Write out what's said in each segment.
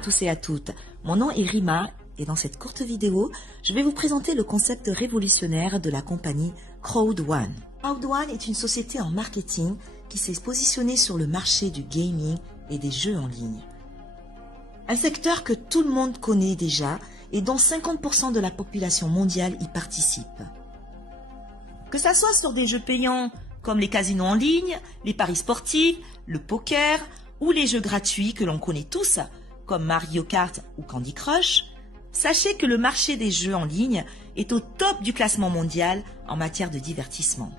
tous et à toutes, mon nom est Rima et dans cette courte vidéo, je vais vous présenter le concept révolutionnaire de la compagnie Crowd1. Crowd1 est une société en marketing qui s'est positionnée sur le marché du gaming et des jeux en ligne. Un secteur que tout le monde connaît déjà et dont 50% de la population mondiale y participe. Que ça soit sur des jeux payants comme les casinos en ligne, les paris sportifs, le poker ou les jeux gratuits que l'on connaît tous, comme Mario Kart ou Candy Crush, sachez que le marché des jeux en ligne est au top du classement mondial en matière de divertissement.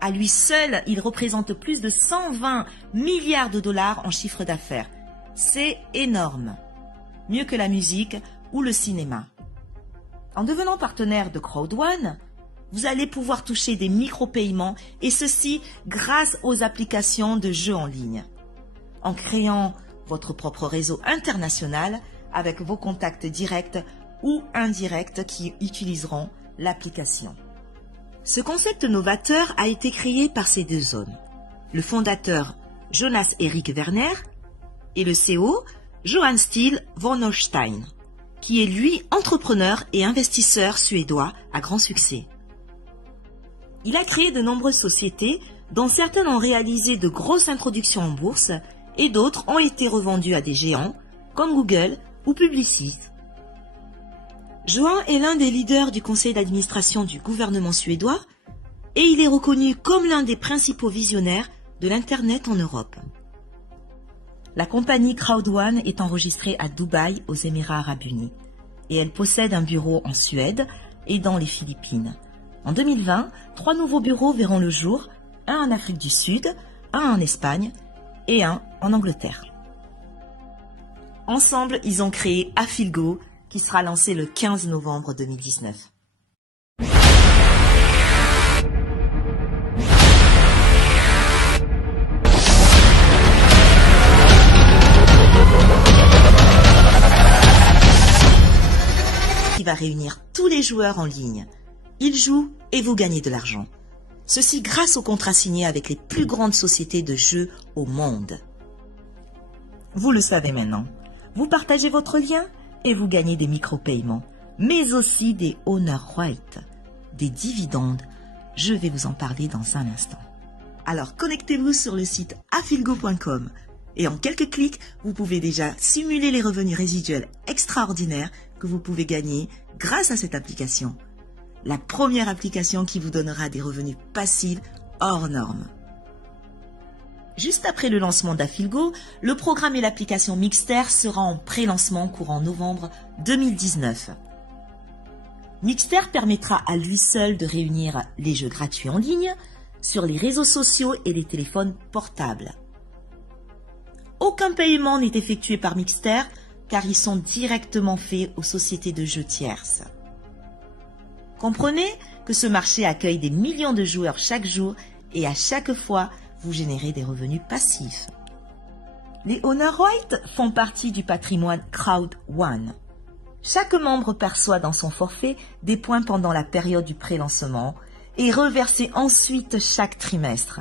À lui seul, il représente plus de 120 milliards de dollars en chiffre d'affaires. C'est énorme. Mieux que la musique ou le cinéma. En devenant partenaire de Crowd1, vous allez pouvoir toucher des micro-paiements et ceci grâce aux applications de jeux en ligne. En créant votre propre réseau international avec vos contacts directs ou indirects qui utiliseront l'application. Ce concept novateur a été créé par ces deux hommes, le fondateur Jonas Erik Werner et le CEO Johan Steel von Holstein, qui est lui entrepreneur et investisseur suédois à grand succès. Il a créé de nombreuses sociétés dont certaines ont réalisé de grosses introductions en bourse et d'autres ont été revendues à des géants comme Google ou Publicis. Johan est l'un des leaders du conseil d'administration du gouvernement suédois et il est reconnu comme l'un des principaux visionnaires de l'Internet en Europe. La compagnie Crowd1 est enregistrée à Dubaï aux Émirats Arabes Unis et elle possède un bureau en Suède et dans les Philippines. En 2020, 3 nouveaux bureaux verront le jour, un en Afrique du Sud, un en Espagne et un en Angleterre. Ensemble, ils ont créé Affilgo, qui sera lancé le 15 novembre 2019. Qui va réunir tous les joueurs en ligne. Ils jouent et vous gagnez de l'argent. Ceci grâce aux contrats signés avec les plus grandes sociétés de jeux au monde. Vous le savez maintenant. Vous partagez votre lien et vous gagnez des micro-paiements, mais aussi des honor rights, des dividendes. Je vais vous en parler dans un instant. Alors connectez-vous sur le site affilgo.com et en quelques clics, vous pouvez déjà simuler les revenus résiduels extraordinaires que vous pouvez gagner grâce à cette application. La première application qui vous donnera des revenus passifs hors normes. Juste après le lancement d'Affilgo, le programme et l'application Mixter sera en pré-lancement courant novembre 2019. Mixter permettra à lui seul de réunir les jeux gratuits en ligne sur les réseaux sociaux et les téléphones portables. Aucun paiement n'est effectué par Mixter car ils sont directement faits aux sociétés de jeux tierces. Comprenez que ce marché accueille des millions de joueurs chaque jour et à chaque fois, vous générez des revenus passifs. Les honor rights font partie du patrimoine Crowd1. Chaque membre perçoit dans son forfait des points pendant la période du pré-lancement et reversés ensuite chaque trimestre.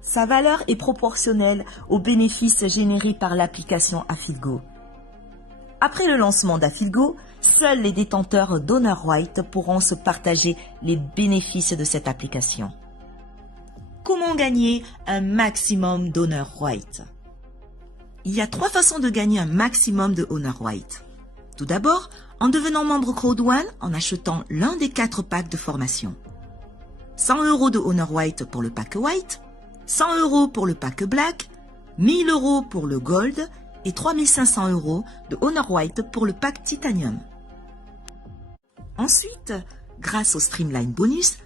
Sa valeur est proportionnelle aux bénéfices générés par l'application Affilgo. Après le lancement d'Affilgo, seuls les détenteurs d'honor rights pourront se partager les bénéfices de cette application. Comment gagner un maximum d'honor rights? Il y a 3 façons de gagner un maximum de honor rights. Tout d'abord, en devenant membre Crowd1 en achetant l'un des 4 packs de formation. 100 € de honor rights pour le pack white, 100 € pour le pack black, 1000 € pour le gold et 3500 € de honor rights pour le pack titanium. Ensuite, grâce au Streamline Bonus,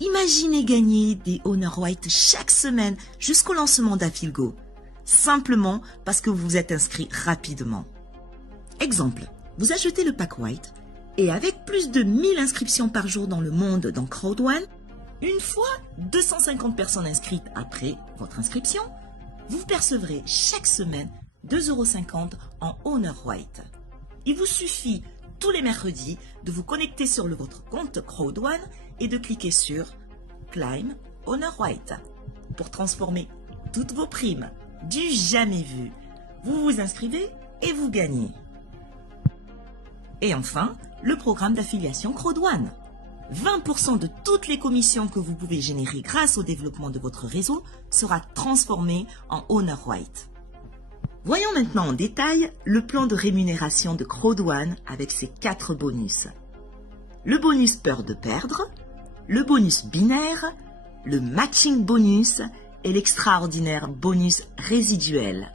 imaginez gagner des honor rights chaque semaine jusqu'au lancement d'Affilgo, simplement parce que vous vous êtes inscrit rapidement. Exemple, vous achetez le pack white et avec plus de 1000 inscriptions par jour dans le monde dans Crowd1, une fois 250 personnes inscrites après votre inscription, vous percevrez chaque semaine 2,50 € en honor right. Il vous suffit tous les mercredis de vous connecter sur votre compte Crowd1 et de cliquer sur Claim Honor Right pour transformer toutes vos primes du jamais vu. Vous vous inscrivez et vous gagnez. Et enfin, le programme d'affiliation Crowd1. 20% de toutes les commissions que vous pouvez générer grâce au développement de votre réseau sera transformé en Owner Right. Voyons maintenant en détail le plan de rémunération de Crowd1 avec ses 4 bonus. Le bonus peur de perdre, le bonus binaire, le matching bonus et l'extraordinaire bonus résiduel.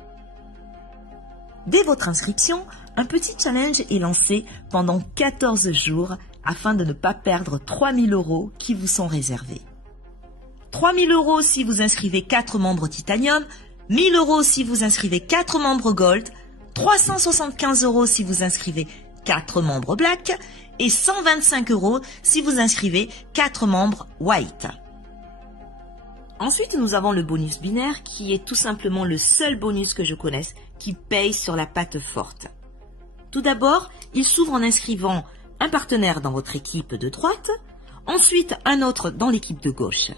Dès votre inscription, un petit challenge est lancé pendant 14 jours afin de ne pas perdre 3 000 € qui vous sont réservés. 3 000 € si vous inscrivez 4 membres Titanium, 1 000 € si vous inscrivez 4 membres Gold, 375 € si vous inscrivez 4 membres Black et 125 € si vous inscrivez 4 membres White. Ensuite, nous avons le bonus binaire qui est tout simplement le seul bonus que je connaisse qui paye sur la patte forte. Tout d'abord, il s'ouvre en inscrivant un partenaire dans votre équipe de droite, ensuite un autre dans l'équipe de gauche.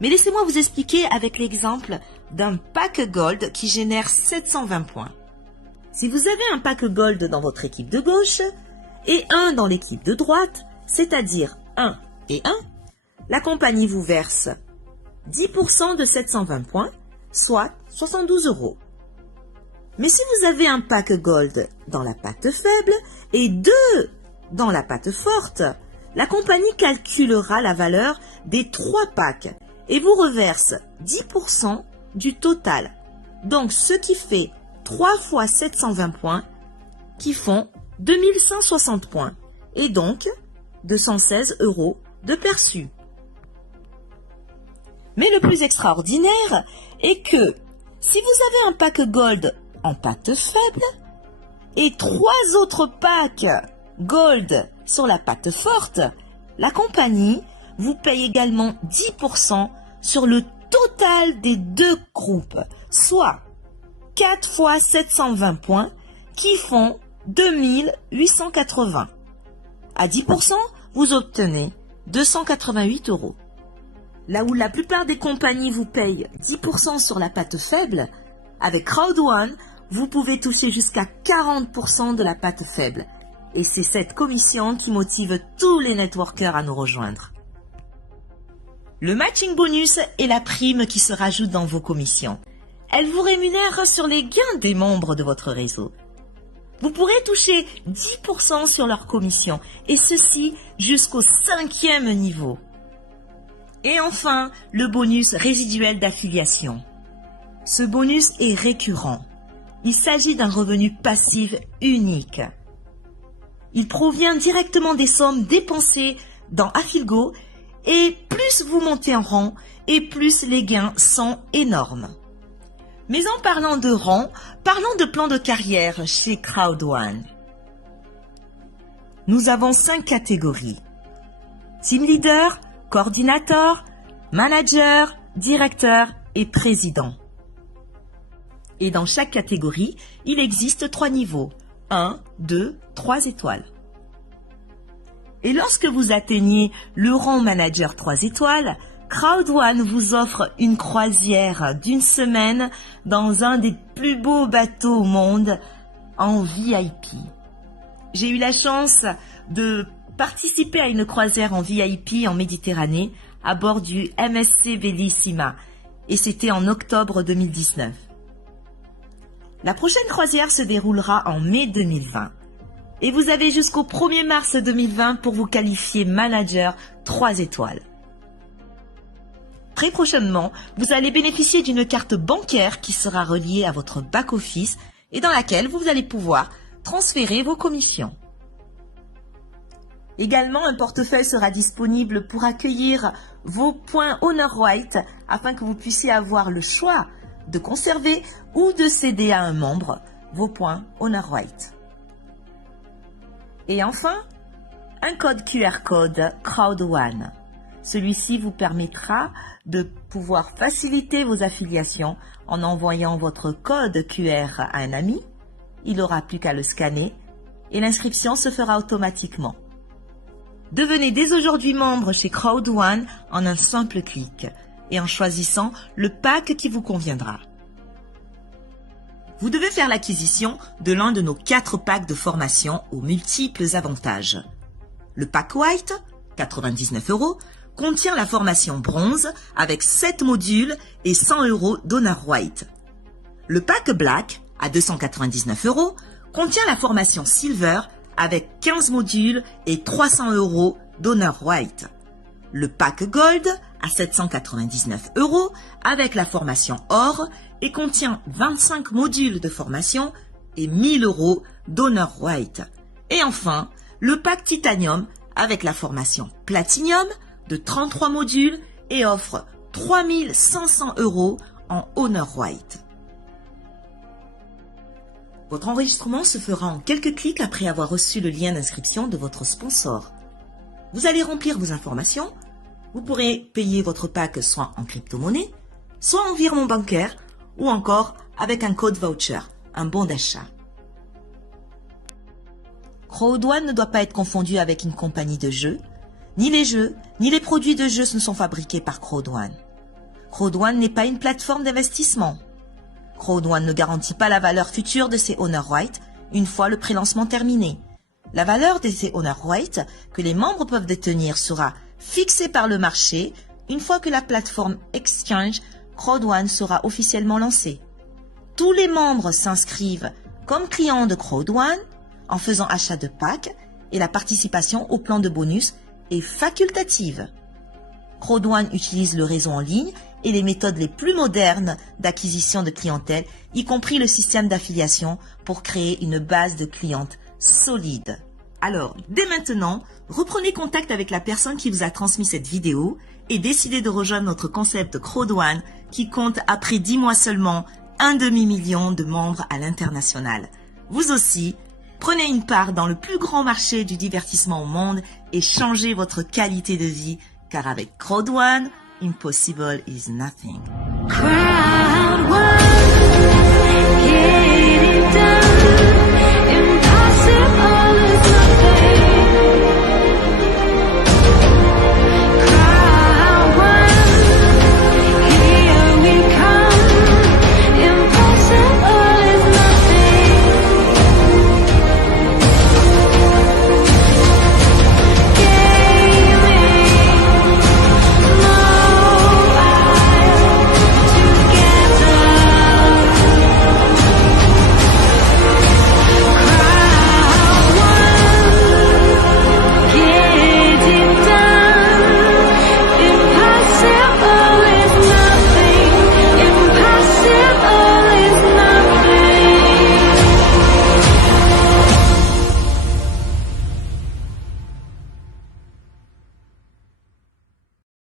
Mais laissez-moi vous expliquer avec l'exemple d'un pack Gold qui génère 720 points. Si vous avez un pack Gold dans votre équipe de gauche et un dans l'équipe de droite, c'est-à-dire 1 et 1, la compagnie vous verse 10% de 720 points, soit 72 €. Mais si vous avez un pack Gold dans la patte faible et 2 dans la patte forte, la compagnie calculera la valeur des 3 packs et vous reverse 10% du total. Donc ce qui fait 3 fois 720 points qui font 2160 points et donc 216 € de perçu. Mais le plus extraordinaire est que si vous avez un pack Gold en patte faible et 3 autres packs Gold sur la patte forte, la compagnie vous paye également 10% sur le total des 2 groupes, soit 4 fois 720 points qui font 2880. À 10%, vous obtenez 288 €. Là où la plupart des compagnies vous payent 10% sur la patte faible, avec Crowd1, vous pouvez toucher jusqu'à 40% de la patte faible. Et c'est cette commission qui motive tous les networkers à nous rejoindre. Le matching bonus est la prime qui se rajoute dans vos commissions. Elle vous rémunère sur les gains des membres de votre réseau. Vous pourrez toucher 10% sur leur commission, et ceci jusqu'au 5e niveau. Et enfin, le bonus résiduel d'affiliation. Ce bonus est récurrent. Il s'agit d'un revenu passif unique. Il provient directement des sommes dépensées dans Affilgo et plus vous montez en rang et plus les gains sont énormes. Mais en parlant de rang, parlons de plan de carrière chez Crowd1. Nous avons 5 catégories. Team leader, coordinateur, manager, directeur et président. Et dans chaque catégorie, il existe 3 niveaux. 1, 2, 3 étoiles. Et lorsque vous atteignez le rang manager 3 étoiles, Crowd1 vous offre une croisière d'1 semaine dans un des plus beaux bateaux au monde en VIP. J'ai eu la chance de participer à une croisière en VIP en Méditerranée à bord du MSC Bellissima et c'était en octobre 2019. La prochaine croisière se déroulera en mai 2020 et vous avez jusqu'au 1er mars 2020 pour vous qualifier manager 3 étoiles. Très prochainement, vous allez bénéficier d'une carte bancaire qui sera reliée à votre back-office et dans laquelle vous allez pouvoir transférer vos commissions. Également, un portefeuille sera disponible pour accueillir vos points Owner Right afin que vous puissiez avoir le choix de conserver ou de céder à un membre vos points Owner Right. Et enfin, un code QR code Crowd1. Celui-ci vous permettra de pouvoir faciliter vos affiliations en envoyant votre code QR à un ami. Il n'aura plus qu'à le scanner et l'inscription se fera automatiquement. Devenez dès aujourd'hui membre chez Crowd1 en un simple clic et en choisissant le pack qui vous conviendra. vous devez faire l'acquisition de l'un de nos 4 packs de formation aux multiples avantages. Le pack White, 99 €, contient la formation bronze avec 7 modules et 100 € d'honneur white. Le pack Black, à 299 €, contient la formation silver avec 15 modules et 300 € d'honneur white. Le pack Gold, à 799 € avec la formation or et contient 25 modules de formation et 1000 € d'honneur white. Et enfin, le pack Titanium avec la formation Platinum de 33 modules et offre 3500 € en Honor White. Votre enregistrement se fera en quelques clics après avoir reçu le lien d'inscription de votre sponsor. Vous allez remplir vos informations. Vous pourrez payer votre pack soit en crypto-monnaie, soit en virement bancaire ou encore avec un code voucher, un bon d'achat. Crowd One ne doit pas être confondu avec une compagnie de jeux. Ni les jeux, ni les produits de jeux ne sont fabriqués par Crowd One. Crowd One n'est pas une plateforme d'investissement. Crowd One ne garantit pas la valeur future de ses Honor White une fois le prélancement terminé. La valeur de ces Honor White que les membres peuvent détenir sera fixée par le marché une fois que la plateforme Exchange Crowd One sera officiellement lancée. Tous les membres s'inscrivent comme clients de Crowd One en faisant achat de packs et la participation au plan de bonus est facultative. Crowd One utilise le réseau en ligne et les méthodes les plus modernes d'acquisition de clientèle, y compris le système d'affiliation pour créer une base de clientes solide. Alors, dès maintenant, reprenez contact avec la personne qui vous a transmis cette vidéo et décidez de rejoindre notre concept Crowd One qui compte après 10 mois seulement 1 demi-million de membres à l'international. Vous aussi, prenez une part dans le plus grand marché du divertissement au monde et changez votre qualité de vie, car avec Crowd One, impossible is nothing.